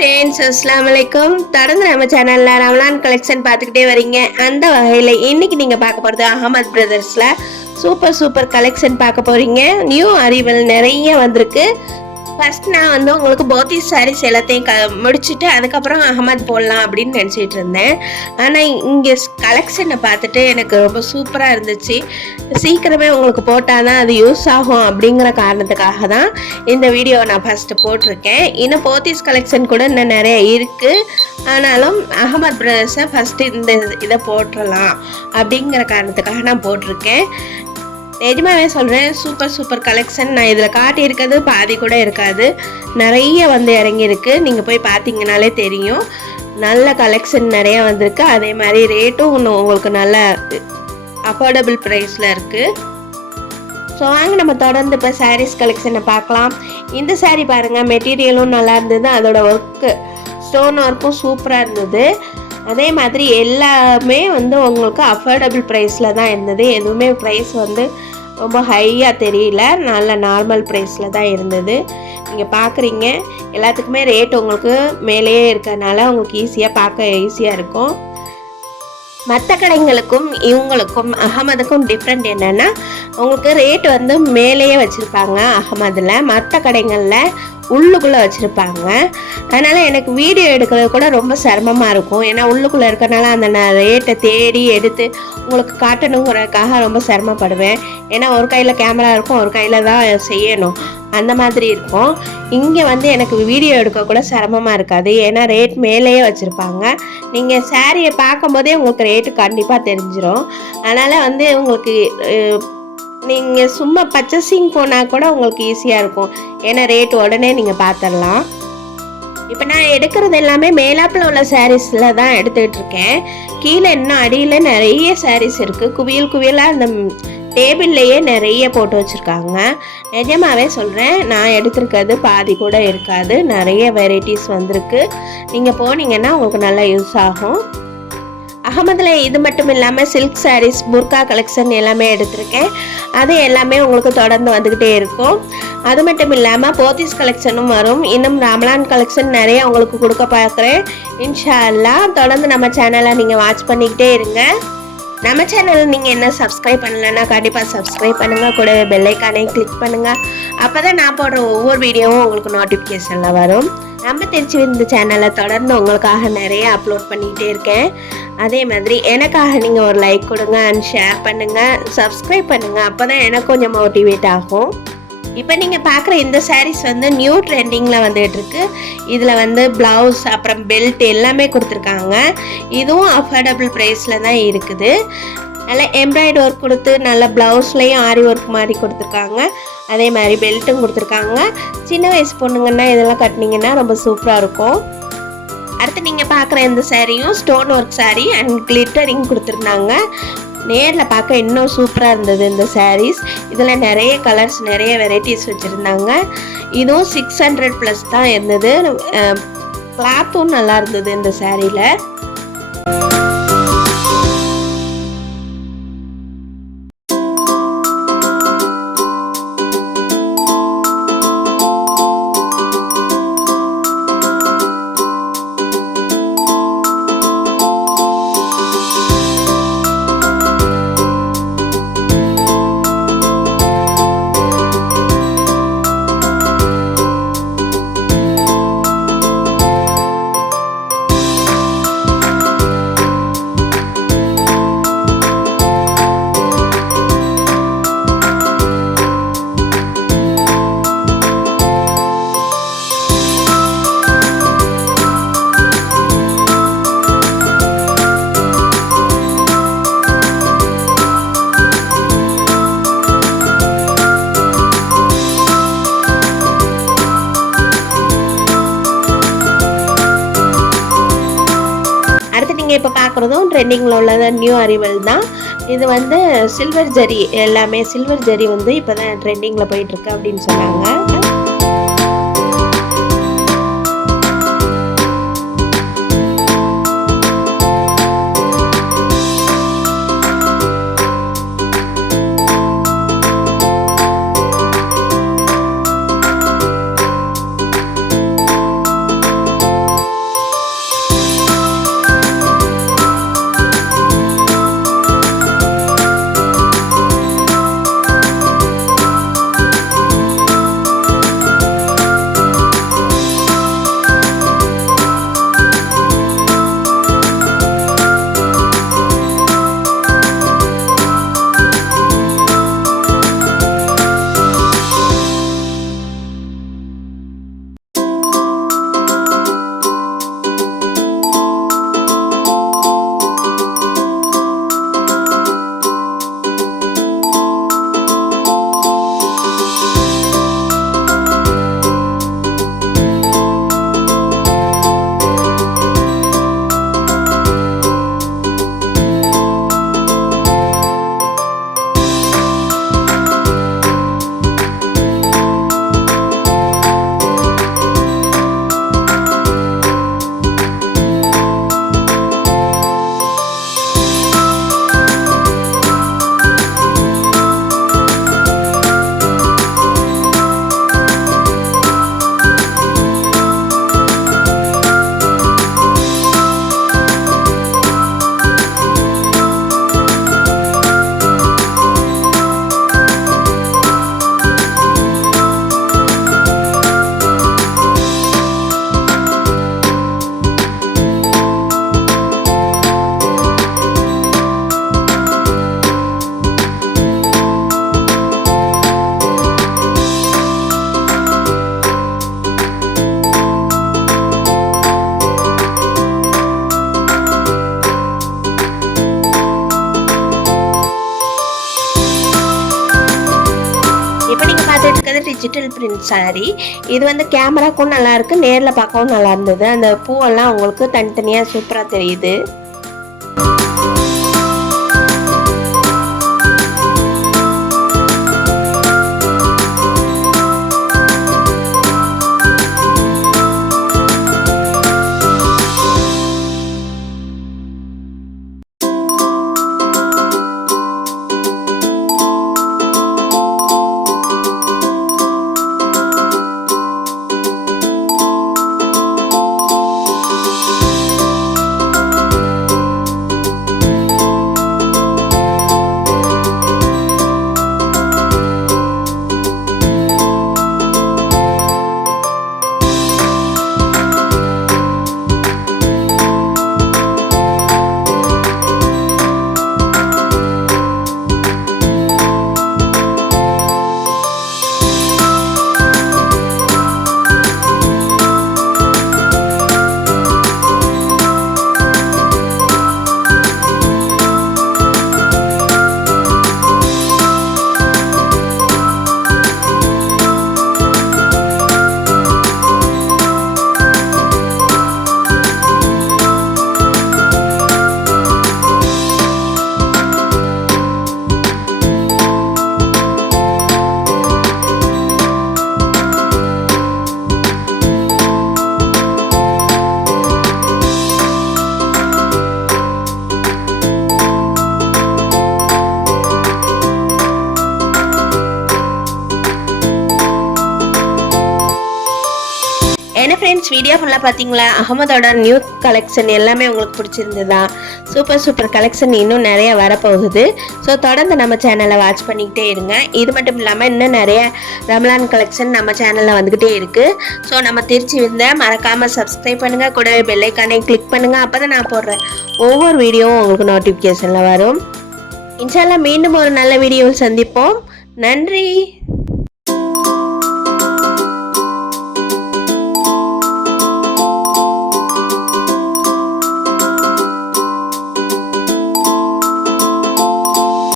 Friends, அஸ்ஸலாமு அலைக்கும். தொடர்ந்து நம்ம சேனல்ல ரமலான் கலெக்ஷன் பார்த்துக்கிட்டே வரீங்க. அந்த வகையில் இன்னைக்கு நீங்க பார்க்க போறது அகமது பிரதர்ஸ்ல சூப்பர் கலெக்ஷன் பார்க்க போறீங்க. நியூ அரைவல் நிறைய வந்திருக்கு. ஃபர்ஸ்ட் நான் வந்து உங்களுக்கு போத்தி சாரீஸ் எல்லாத்தையும் முடிச்சுட்டு அதுக்கப்புறம் அகமது போடலாம் அப்படின்னு நினச்சிட்டு இருந்தேன். ஆனால் இங்கே கலெக்ஷனை பார்த்துட்டு எனக்கு ரொம்ப சூப்பராக இருந்துச்சு. சீக்கிரமே உங்களுக்கு போட்டால் தான் அது யூஸ் ஆகும் அப்படிங்கிற காரணத்துக்காக தான் இந்த வீடியோவை நான் ஃபஸ்ட்டு போட்டிருக்கேன். இன்னும் போத்திஸ் கலெக்ஷன் கூட இன்னும் நிறைய இருக்குது. ஆனாலும் அகமது பிரதர்ஸை ஃபஸ்ட்டு இதை போட்டுடலாம் அப்படிங்கிற காரணத்துக்காக நான் போட்டிருக்கேன். நிஜமாவே சொல்கிறேன், சூப்பர் கலெக்ஷன். நான் இதில் காட்டியிருக்கிறது பாதி கூட இருக்காது, நிறைய வந்து இறங்கியிருக்கு. நீங்கள் போய் பார்த்தீங்கனாலே தெரியும். நல்ல கலெக்ஷன் நிறைய வந்திருக்கு. அதே மாதிரி ரேட்டும் உங்களுக்கு நல்ல அஃபோர்டபுள் ப்ரைஸில் இருக்குது. ஸோ வாங்க நம்ம தொடர்ந்து இப்போ சாரீஸ் கலெக்ஷனை பார்க்கலாம். இந்த சாரீ பாருங்கள், மெட்டீரியலும் நல்லா இருந்தது. அதோட ஒர்க்கு, ஸ்டோன் ஒர்க்கும் சூப்பராக இருந்தது. அதே மாதிரி எல்லாமே வந்து உங்களுக்கு அஃபோர்டபுள் ப்ரைஸில் தான் இருந்தது. எதுவுமே ப்ரைஸ் வந்து ரொம்ப ஹையாக தெரியல, நல்ல நார்மல் ப்ரைஸில் தான் இருந்தது. நீங்கள் பார்க்குறீங்க, எல்லாத்துக்குமே ரேட் உங்களுக்கு மேலேயே இருக்கிறதுனால உங்களுக்கு ஈஸியாக பார்க்க ஈஸியாக இருக்கும். மற்ற கடைங்களுக்கும் இவங்களுக்கும் அகமதுக்கும் டிஃப்ரெண்ட் என்னென்னா, உங்களுக்கு ரேட் வந்து மேலேயே வச்சுருப்பாங்க அகமதில், மற்ற கடைகளில் உள்ளுக்குள்ளே வச்சுருப்பாங்க. அதனால் எனக்கு வீடியோ எடுக்கிறது கூட ரொம்ப சிரமமாக இருக்கும். ஏன்னா உள்ளுக்குள்ளே இருக்கிறனால அந்த நான் ரேட்டை தேடி எடுத்து உங்களுக்கு காட்டணுங்கிறதுக்காக ரொம்ப சிரமப்படுவேன். ஏன்னா ஒரு கையில் கேமரா இருக்கும், ஒரு கையில் தான் செய்யணும், அந்த மாதிரி இருக்கும். இங்கே வந்து எனக்கு வீடியோ எடுக்க கூட சிரமமாக இருக்காது. ஏன்னா ரேட் மேலேயே வச்சுருப்பாங்க. நீங்கள் சாரியை பார்க்கும்போதே உங்களுக்கு ரேட்டு கண்டிப்பாக தெரிஞ்சிடும். அதனால் வந்து உங்களுக்கு நீங்கள் சும்மா பர்ச்சேசிங் போனால் கூட உங்களுக்கு ஈஸியாக இருக்கும். ஏன்னா ரேட் உடனே நீங்கள் பார்த்துடலாம். இப்போ நான் எடுக்கிறது எல்லாமே மேலாப்பில் உள்ள சாரீஸில் தான் எடுத்துகிட்டு இருக்கேன். கீழே இன்னும் அடியில் நிறைய சாரீஸ் இருக்குது. குவியலாக அந்த டேபிள்லேயே நிறைய போட்டு வச்சுருக்காங்க. நிஜமாவே சொல்கிறேன், நான் எடுத்துருக்கிறது பாதி கூட இருக்காது. நிறைய வெரைட்டிஸ் வந்திருக்கு. நீங்கள் போனீங்கன்னா உங்களுக்கு நல்லா யூஸ் ஆகும். அகமதில் இது மட்டும் இல்லாமல் சில்க் சாரீஸ், புர்கா கலெக்ஷன் எல்லாமே எடுத்திருக்கேன். அது எல்லாமே உங்களுக்கு தொடர்ந்து வந்துக்கிட்டே இருக்கும். அது மட்டும் இல்லாமல் போத்திஸ் கலெக்ஷனும் வரும். இன்னும் ரமலான் கலெக்ஷன் நிறைய உங்களுக்கு கொடுக்க பார்க்குறேன். இன்ஷா அல்லாஹ் தொடர்ந்து நம்ம சேனலை நீங்கள் வாட்ச் பண்ணிக்கிட்டே இருங்க. நம்ம சேனல் நீங்கள் என்ன சப்ஸ்கிரைப் பண்ணலைன்னா கண்டிப்பாக சப்ஸ்கிரைப் பண்ணுங்கள். கூடவே பெல்லைக்கானையும் கிளிக் பண்ணுங்கள். அப்போ தான் நான் போடுற ஒவ்வொரு வீடியோவும் உங்களுக்கு நோட்டிஃபிகேஷனில் வரும். நம்ம திருச்சி இந்த சேனலை தொடர்ந்து உங்களுக்காக நிறைய அப்லோட் பண்ணிக்கிட்டே இருக்கேன். அதே மாதிரி எனக்காக நீங்கள் ஒரு லைக் கொடுங்க அண்ட் ஷேர் பண்ணுங்கள், சப்ஸ்கிரைப் பண்ணுங்கள். அப்போ தான் எனக்கு கொஞ்சம் மோட்டிவேட் ஆகும். இப்போ நீங்கள் பார்க்குற இந்த சாரீஸ் வந்து நியூ ட்ரெண்டிங்கில் வந்துகிட்ருக்கு. இதில் வந்து ப்ளவுஸ் அப்புறம் பெல்ட் எல்லாமே கொடுத்துருக்காங்க. இதுவும் அஃபோர்டபுள் ப்ரைஸில் தான் இருக்குது. நல்லா எம்ப்ராய்டரி ஒர்க் கொடுத்து நல்ல ப்ளவுஸ்லேயும் ஆரி ஒர்க் மாதிரி கொடுத்துருக்காங்க. அதே மாதிரி பெல்ட்டும் கொடுத்துருக்காங்க. சின்ன வயசு பொண்ணுங்கன்னா இதெல்லாம் கட்டினீங்கன்னா ரொம்ப சூப்பராக இருக்கும். அடுத்து நீங்கள் பார்க்குற இந்த சாரியும் stone work sari and glittering கொடுத்துருந்தாங்க. நேரில் பார்க்க இன்னும் சூப்பராக இருந்தது இந்த சாரீஸ். இதில் நிறைய கலர்ஸ், நிறைய வெரைட்டிஸ் வச்சுருந்தாங்க. இதுவும் 600+ தான் இருந்தது. கிளாத்தும் நல்லா இருந்தது இந்த சாரியில். இப்போ பார்க்குறதும் ட்ரெண்டிங்கில் உள்ளது நியூ அரைவல் தான். இது வந்து சில்வர் ஜரி, எல்லாமே சில்வர் ஜரி வந்து இப்போ தான் ட்ரெண்டிங்கில் போயிட்டுருக்கு அப்படின்னு சொன்னாங்க. வந்து டிஜிட்டல் பிரிண்ட் saree. இது வந்து கேமராக்கும் நல்லா இருக்கு, நேரில் பார்க்கவும் நல்லா இருந்தது. அந்த பூவெல்லாம் உங்களுக்கு தனித்தனியாக சூப்பராக தெரியுது. என்ன ஃப்ரெண்ட்ஸ், வீடியோ ஃபுல்லாக பார்த்தீங்களா? அகமதோட நியூ கலெக்ஷன் எல்லாமே உங்களுக்கு பிடிச்சிருந்ததா? சூப்பர் கலெக்ஷன் இன்னும் நிறைய வரப்போகுது. ஸோ தொடர்ந்து நம்ம சேனலை வாட்ச் பண்ணிக்கிட்டே இருங்க. இது மட்டும் இல்லாமல் இன்னும் நிறைய ரம்லான் கலெக்ஷன் நம்ம சேனலில் வந்துக்கிட்டே இருக்குது. ஸோ நம்ம திருச்சி வந்த மறக்காமல் சப்ஸ்கிரைப் பண்ணுங்கள், கூட பெல் ஐக்கானை கிளிக் பண்ணுங்கள். அப்போ தான் நான் போடுறேன் ஒவ்வொரு வீடியோவும் உங்களுக்கு நோட்டிஃபிகேஷனில் வரும். இன்ஷால்லா மீண்டும் ஒரு நல்ல வீடியோவில் சந்திப்போம். நன்றி.